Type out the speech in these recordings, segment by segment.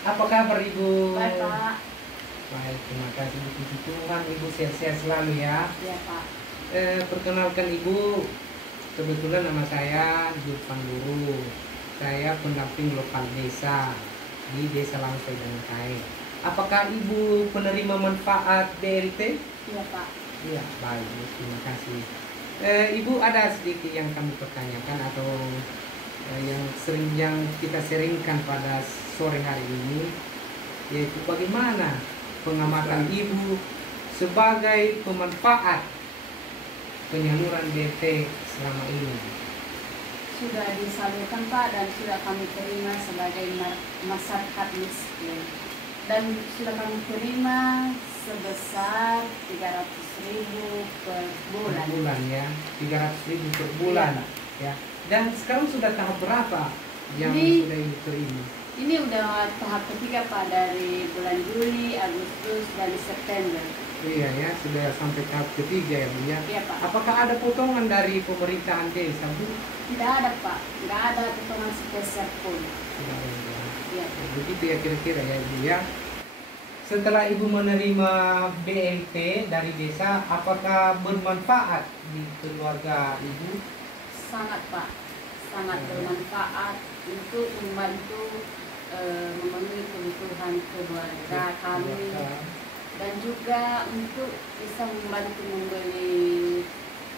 Apa kabar Ibu? Baik, Pak. Baik, terima kasih puji Tuhan. Ibu sehat-sehat selalu ya. Iya, Pak. Perkenalkan Ibu, kebetulan nama saya Julfan Guru. Saya pendamping lokal desa di Desa Langsai dan Kai. Apakah Ibu penerima manfaat BLT? Iya, Pak. Iya, baik. Terima kasih. Ibu, ada sedikit yang kami pertanyakan atau yang kita seringkan pada sore hari ini, yaitu bagaimana pengamatan Ibu sebagai pemanfaat penyaluran BLT selama ini. Sudah disalurkan, Pak, dan sudah kami terima sebagai masyarakat miskin. Dan sudah kami terima sebesar 300.000 per bulan. Per bulan ya, 300.000 per bulan ya. Dan sekarang sudah tahap berapa yang sudah Ibu terima? Ini udah tahap ketiga, Pak, dari bulan Juli, Agustus, dan September. Iya ya, sudah sampai tahap ketiga ya Bu ya. Iya, Pak. Apakah ada potongan dari pemerintahan desa Bu? Tidak ada, Pak. Nggak ada potongan sepeser pun. Tidak ada ya. Iya. Begitu ya kira-kira ya Ibu ya. Setelah Ibu menerima BLT dari desa, apakah bermanfaat di keluarga Ibu? Sangat, Pak. Sangat bermanfaat untuk membantu memenuhi kebutuhan keluarga kami, dan juga untuk bisa membantu membeli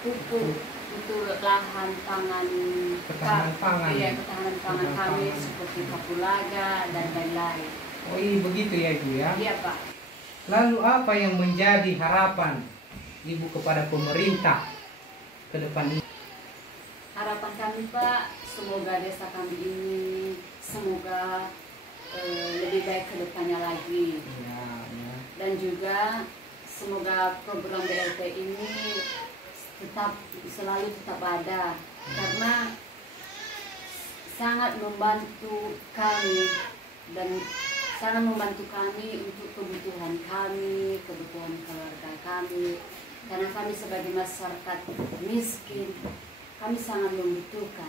pupuk untuk lahan pangan, Ketahanan pangan. Iya, ketahanan pangan kami seperti kapulaga dan lain-lain. Oh iya begitu ya Ibu ya. Iya, Pak. Lalu apa yang menjadi harapan Ibu kepada pemerintah ke depan ini? Harapan kami, Pak, semoga desa kami ini semoga lebih baik ke depannya lagi. Ya, ya. Dan juga semoga program BLT ini selalu tetap ada, karena sangat membantu kami dan sangat membantu kami untuk kebutuhan kami, kebutuhan keluarga kami, karena kami sebagai masyarakat miskin, kami sangat membutuhkan.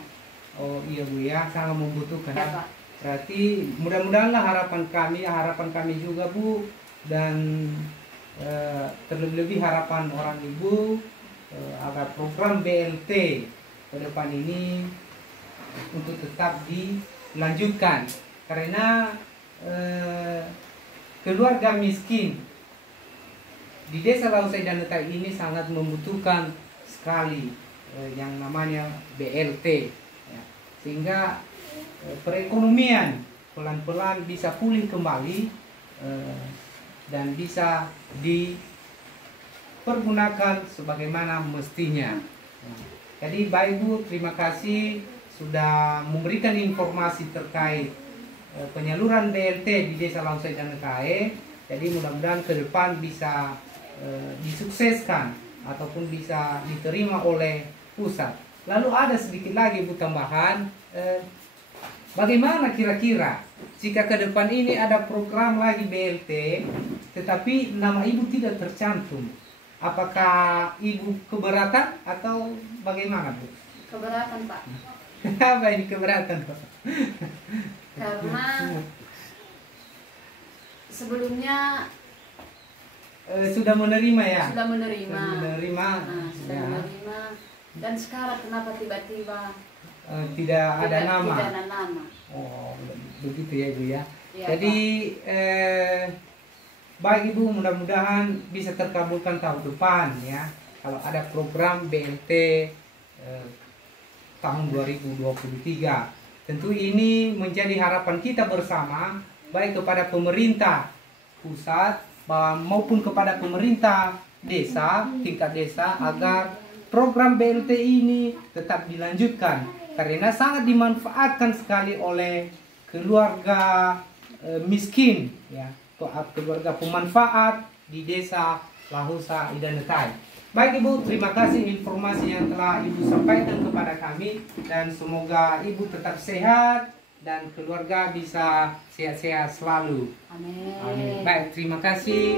Oh iya Bu ya, sangat membutuhkan. Ya, Pak. Berarti mudah-mudahanlah harapan kami juga Bu, dan terlebih harapan orang Ibu agar program BLT ke depan ini untuk tetap dilanjutkan, karena keluarga miskin di Desa Lausai dan Netai ini sangat membutuhkan sekali yang namanya BLT ya. Sehingga perekonomian pelan-pelan bisa pulih kembali dan bisa dipergunakan sebagaimana mestinya. Jadi baik Bu, terima kasih sudah memberikan informasi terkait penyaluran BLT di Desa Lausai dan Netai. Jadi mudah-mudahan ke depan bisa disukseskan ataupun bisa diterima oleh pusat. Lalu ada sedikit lagi Bu tambahan, bagaimana kira-kira jika ke depan ini ada program lagi BLT tetapi nama Ibu tidak tercantum, apakah Ibu keberatan atau bagaimana Bu? Keberatan, Pak. Apa ini keberatan Pak? Karena sebelumnya sudah menerima ya? Sudah menerima. Sudah menerima. Dan sekarang kenapa tiba-tiba tidak ada nama? Tidak ada nama. Oh, begitu ya Ibu ya. Ya, jadi baik Ibu, mudah-mudahan bisa terkabulkan tahun depan ya. Kalau ada program BLT tahun 2023. Tentu ini menjadi harapan kita bersama, baik kepada pemerintah pusat maupun kepada pemerintah desa, tingkat desa, agar program BLT ini tetap dilanjutkan, karena sangat dimanfaatkan sekali oleh keluarga miskin ya, keluarga pemanfaat di Desa Lahusa dan Netai. Baik Ibu, terima kasih informasi yang telah Ibu sampaikan kepada kami, dan semoga Ibu tetap sehat dan keluarga bisa sehat-sehat selalu. Amin. Amin. Baik, terima kasih.